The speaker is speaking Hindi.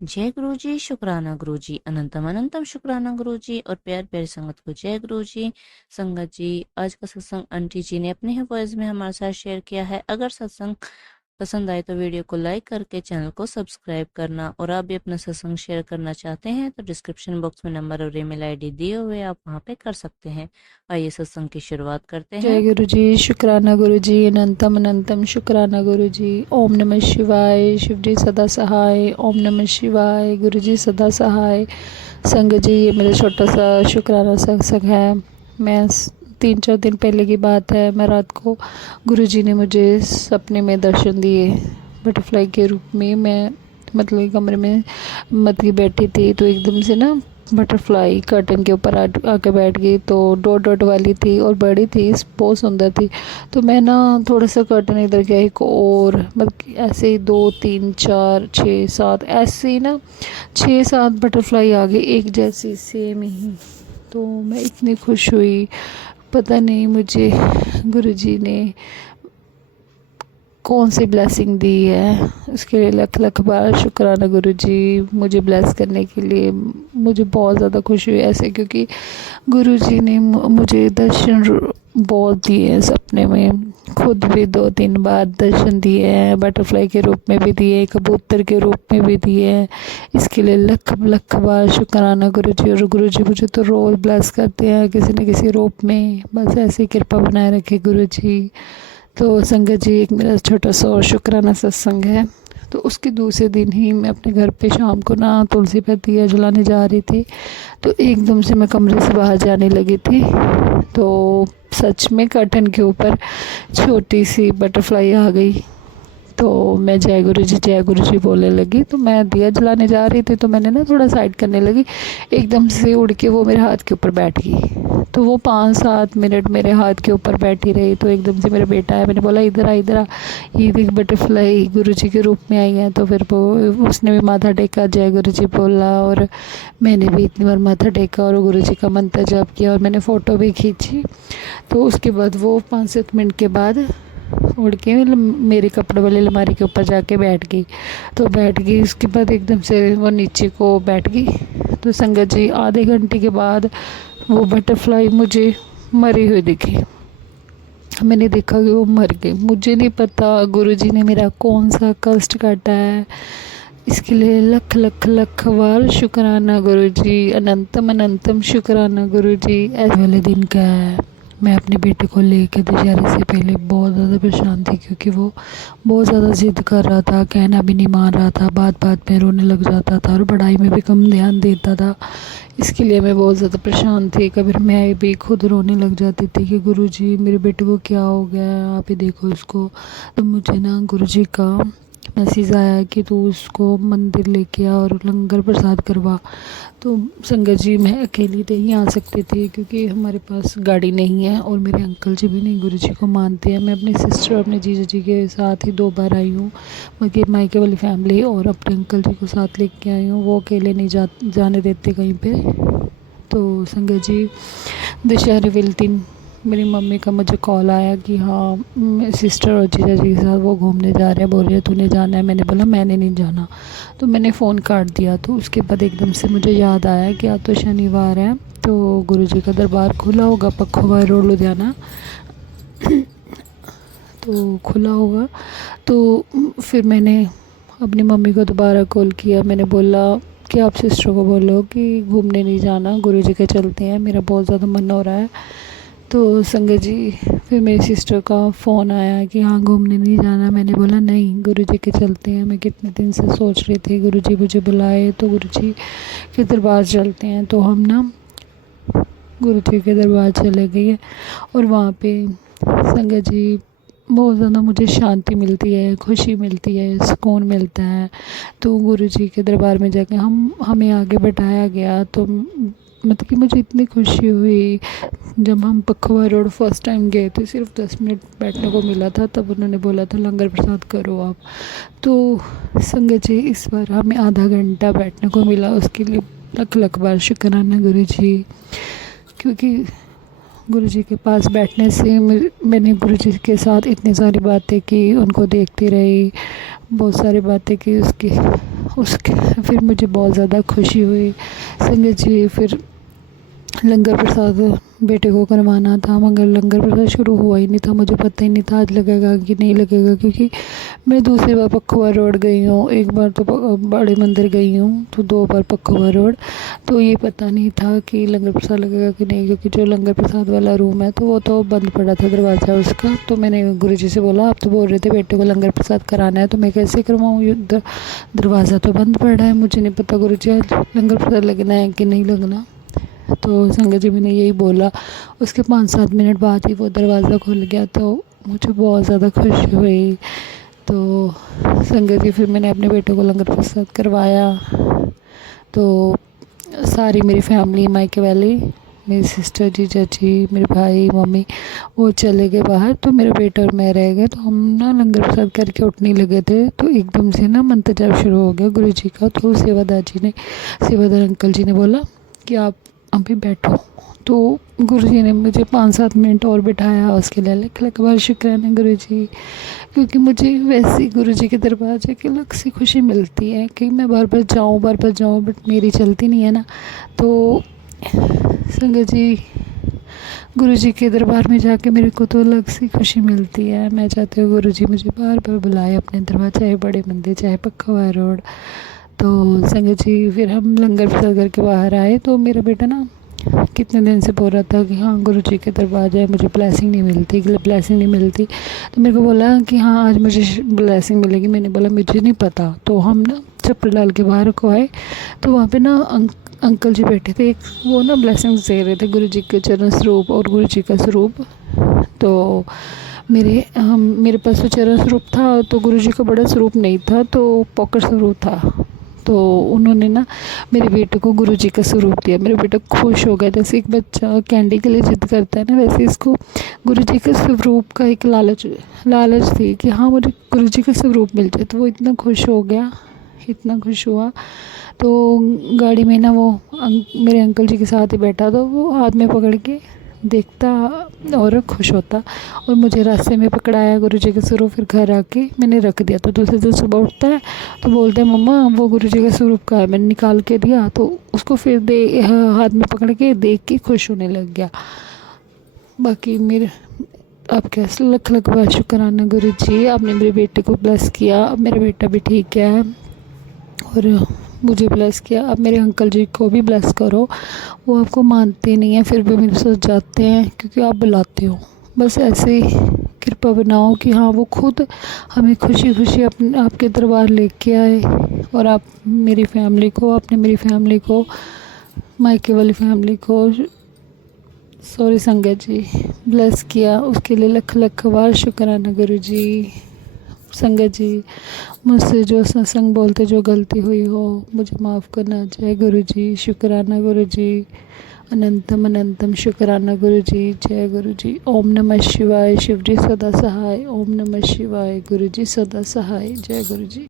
जय गुरु जी, शुक्राना गुरु जी, अनंतम अनंतम शुक्राना गुरु जी और प्यार प्यारी संगत को जय गुरु जी। संगत जी, आज का सत्संग आंटी जी ने अपने ही वॉइस में हमारे साथ शेयर किया है। अगर सत्संग पसंद आए तो वीडियो को लाइक करके चैनल को सब्सक्राइब करना, और आप भी अपना सत्संग शेयर करना चाहते हैं तो डिस्क्रिप्शन बॉक्स में नंबर और ईमेल आईडी दिए हुए आप वहां पे कर सकते हैं। आइए सत्संग की शुरुआत करते जय हैं। गुरु जी, शुक्राना गुरु जी, अनंतम अनंतम शुक्राना गुरु जी। ओम नमः शिवाय। शिव जी सदा सहाय। ओम नमः शिवाय। गुरु जी सदा सहाय। संग जी, ये मेरा छोटा सा शुक्राना सत्संग है। मैं 3-4 दिन पहले की बात है, मैं रात को गुरु जी ने मुझे सपने में दर्शन दिए बटरफ्लाई के रूप में। मैं मतलब कमरे में मतलब बैठी थी तो एकदम से ना बटरफ्लाई कर्टन के ऊपर आके बैठ गई। तो डॉट डॉट वाली थी और बड़ी थी, बहुत सुंदर थी। तो मैं ना थोड़ा सा कर्टन इधर गया, एक और मतलब ऐसे ही 2 3 4 6 7 ऐसे ही ना 6 7 बटरफ्लाई आ गई एक जैसी सेम ही। तो मैं इतनी खुश हुई, पता नहीं मुझे गुरुजी ने कौन सी ब्लेसिंग दी है, उसके लिए लख लख बार शुक्राना गुरु जी। मुझे ब्लेस करने के लिए मुझे बहुत ज़्यादा खुशी हुई ऐसे, क्योंकि गुरु जी ने मुझे दर्शन बहुत दिए हैं सपने में। खुद भी 2-3 बार दर्शन दिए हैं, बटरफ्लाई के रूप में भी दिए, कबूतर के रूप में भी दिए हैं। इसके लिए लख लख बार शुक्राना गुरु जी। और गुरु जी मुझे तो रोज़ ब्लेस करते हैं किसी न किसी रूप में। बस ऐसी कृपा बनाए रखे गुरु जी। तो संगत जी, एक मेरा छोटा सा और शुक्राना सत्संग है। तो उसके दूसरे दिन ही मैं अपने घर पे शाम को ना तुलसी पे दिया जलाने जा रही थी, तो एकदम से मैं कमरे से बाहर जाने लगी थी। तो सच में कर्टन के ऊपर छोटी सी बटरफ्लाई आ गई। तो मैं जय गुरु जी बोलने लगी। तो मैं दिया जलाने जा रही थी, तो मैंने ना थोड़ा साइड करने लगी, एकदम से उड़ के वो मेरे हाथ के ऊपर बैठ गई। तो वो 5-7 मिनट मेरे हाथ के ऊपर बैठी रही। तो एकदम से मेरा बेटा है, मैंने बोला इधर आ इधर आ, ये देख बटरफ्लाई गुरु जी के रूप में आई है। तो फिर वो उसने भी माथा टेका, जय गुरु जी बोला, और मैंने भी इतनी बार माथा टेका और गुरु जी का मंत्र जाप किया, और मैंने फ़ोटो भी खींची। तो उसके बाद वो 5-7 मिनट के बाद उड़ के मेरे कपड़े वाली अलमारी के ऊपर जाके बैठ गई। तो बैठ गई, उसके बाद एकदम से वो नीचे को बैठ गई। तो संगत जी, आधे घंटे के बाद वो बटरफ्लाई मुझे मरी हुई दिखी। मैंने देखा कि वो मर गई। मुझे नहीं पता गुरुजी ने मेरा कौन सा कष्ट काटा है, इसके लिए लख लख लख बार शुक्राना गुरुजी, अनंतम अनंतम शुक्राना गुरुजी। ऐसे वाले दिन का है। मैं अपने बेटे को लेकर दशहरे से पहले बहुत ज़्यादा परेशान थी, क्योंकि वो बहुत ज़्यादा ज़िद कर रहा था, कहना भी नहीं मान रहा था, बात बात में रोने लग जाता था और पढ़ाई में भी कम ध्यान देता था। इसके लिए मैं बहुत ज़्यादा परेशान थी। कभी मैं भी खुद रोने लग जाती थी कि गुरुजी मेरे बेटे को क्या हो गया है, आप ही देखो इसको। तो मुझे ना गुरुजी का मैसेज आया कि तू उसको मंदिर लेके आ और लंगर प्रसाद करवा। तो संगत जी, मैं अकेली नहीं आ सकती थी, क्योंकि हमारे पास गाड़ी नहीं है, और मेरे अंकल जी भी नहीं गुरुजी को मानते हैं। मैं अपनी सिस्टर और अपने जीजा जी के साथ ही 2 बार आई हूँ, मतलब मायके वाली फैमिली, और अपने अंकल जी को साथ लेके आई हूँ। वो अकेले नहीं जाने देते कहीं पे। तो संगत जी, दशहरे वाले दिन मेरी मम्मी का मुझे कॉल आया कि हाँ सिस्टर और जीजा जी के साथ वो घूमने जा रहे हैं, बोल रहे हैं तूने जाना है। मैंने बोला मैंने नहीं जाना, तो मैंने फ़ोन काट दिया। तो उसके बाद एकदम से मुझे याद आया कि आज तो शनिवार है, तो गुरुजी का दरबार खुला होगा, पखोवा रोड लुधियाना, तो खुला होगा। तो फिर मैंने अपनी मम्मी को दोबारा कॉल किया। मैंने बोला कि आप सिस्टर को बोलो कि घूमने नहीं जाना, गुरुजी के चलते हैं, मेरा बहुत ज़्यादा मन हो रहा है। तो संगत जी, फिर मेरी सिस्टर का फ़ोन आया कि हाँ घूमने नहीं जाना। मैंने बोला नहीं, गुरुजी के चलते हैं। मैं कितने दिन से सोच रही थी गुरुजी मुझे बुलाए तो गुरुजी के दरबार चलते हैं। तो हम ना गुरुजी के दरबार चले गए, और वहाँ पे संगत जी बहुत ज़्यादा मुझे शांति मिलती है, खुशी मिलती है, सुकून मिलता है। तो गुरुजी के दरबार में जाके हमें आगे बैठाया गया। तो मतलब कि मुझे इतनी खुशी हुई। जब हम पखवा रोड फर्स्ट टाइम गए थे, सिर्फ 10 मिनट बैठने को मिला था, तब उन्होंने बोला था लंगर प्रसाद करो आप। तो संगत जी, इस बार हमें आधा घंटा बैठने को मिला, उसके लिए लख लख बार शुक्राना गुरु जी। क्योंकि गुरुजी के पास बैठने से मैंने गुरुजी के साथ इतनी सारी बातें की, उनको देखती रही, बहुत सारी बातें की, उसकी उसके फिर मुझे बहुत ज़्यादा खुशी हुई। संगत जी फिर लंगर प्रसाद बेटे को करवाना था, मगर लंगर प्रसाद शुरू हुआ ही नहीं था। मुझे पता ही नहीं था आज लगेगा कि नहीं लगेगा, क्योंकि मैं दूसरी बार पखुआ रोड गई हूँ। एक बार तो बड़े मंदिर गई हूँ, तो 2 बार पखुआ रोड। तो ये पता नहीं था कि लंगर प्रसाद लगेगा कि नहीं, क्योंकि जो लंगर प्रसाद वाला रूम है तो वो तो बंद पड़ा था दरवाज़ा उसका। तो मैंने गुरुजी से बोला, आप तो बोल रहे थे बेटे को लंगर प्रसाद कराना है, तो मैं कैसे करवाऊँ, दरवाज़ा तो बंद पड़ा है। मुझे नहीं पता गुरुजी आज लंगर प्रसाद लगना है कि नहीं लगना। तो संगत जी मैंने यही बोला। उसके 5-7 मिनट बाद ही वो दरवाज़ा खुल गया, तो मुझे बहुत ज़्यादा खुशी हुई। तो संगत जी फिर मैंने अपने बेटे को लंगर प्रसाद करवाया। तो सारी मेरी फैमिली मायके वाली, मेरी सिस्टर जी, चाची, मेरे भाई, मम्मी, वो चले गए बाहर। तो मेरा बेटा और मैं रह गए। तो हम ना लंगर प्रसाद करके उठने लगे थे, तो एकदम से ना मंत्र जाप शुरू हो गया गुरु जी का। तो सेवादार अंकल जी ने बोला कि आप अभी बैठो। तो गुरुजी ने मुझे 5-7 मिनट और बिठाया। उसके लिए लाख लाख बार शुक्राना गुरुजी, क्योंकि मुझे वैसे ही गुरुजी के दरबार जाके अलग सी खुशी मिलती है कि मैं बार बार जाऊँ, बट मेरी चलती नहीं है ना। तो संगत जी गुरुजी के दरबार में जाके मेरे को तो अलग सी खुशी मिलती है। मैं चाहती हूँ गुरुजी मुझे बार बार बुलाए अपने दरबार, चाहे बड़े मंदिर, चाहे पखवाड़ा रोड। तो संगत जी फिर हम लंगर प्रसाद करके बाहर आए। तो मेरा बेटा ना कितने दिन से बोल रहा था कि हाँ गुरुजी के दरबार जाए, मुझे ब्लेसिंग नहीं मिलती। तो मेरे को बोला कि हाँ आज मुझे ब्लेसिंग मिलेगी। मैंने बोला मुझे नहीं पता। तो हम ना चप्पल डाल के बाहर को आए, तो वहाँ पे ना अंकल जी बैठे थे। एक वो ना ब्लेसिंग्स दे रहे थे, गुरुजी के चरण स्वरूप और गुरुजी का स्वरूप। तो मेरे पास तो चरण स्वरूप था, तो गुरुजी का बड़ा स्वरूप नहीं था, तो पॉकेट स्वरूप था। तो उन्होंने ना मेरे बेटे को गुरुजी का स्वरूप दिया। मेरा बेटा खुश हो गया। जैसे एक बच्चा कैंडी के लिए जिद करता है ना, वैसे इसको गुरुजी के स्वरूप का एक लालच थी कि हाँ मुझे गुरुजी का स्वरूप मिल जाए। तो वो इतना खुश हो गया, इतना खुश हुआ। तो गाड़ी में ना वो मेरे अंकल जी के साथ ही बैठा, तो वो हाथ में पकड़ के देखता और खुश होता। और मुझे रास्ते में पकड़ाया गुरुजी का स्वरूप। फिर घर आके मैंने रख दिया। तो दूसरे दिन सुबह उठता है तो बोलते हैं मम्मा वो गुरुजी का स्वरूप का है। मैंने निकाल के दिया, तो उसको फिर हाथ में पकड़ के देख के खुश होने लग गया। बाकी मेरे आपके लख लख बार शुक्राना गुरुजी, आपने मेरे बेटे को ब्लेस किया। अब मेरा बेटा भी ठीक है और मुझे ब्लेस किया। अब मेरे अंकल जी को भी ब्लेस करो। वो आपको मानते नहीं हैं, फिर भी मेरे साथ जाते हैं क्योंकि आप बुलाते हो। बस ऐसे ही कृपा बनाओ कि हाँ वो खुद हमें खुशी खुशी अपने आपके दरबार लेके आए। और आपने मेरी फैमिली को, मायके वाली फैमिली को, सॉरी संगत जी, ब्लेस किया। उसके लिए लख लख बार शुक्राना गुरुजी। संगत जी मुझसे जो सत्संग बोलते जो गलती हुई हो मुझे माफ़ करना। जय गुरुजी, शुक्राना गुरुजी, अनंतम अनंतम शुक्राना गुरुजी। जय गुरुजी। ओम नमः शिवाय। शिवजी सदा सहाय। ओम नमः शिवाय। गुरुजी सदा सहाय। जय गुरुजी।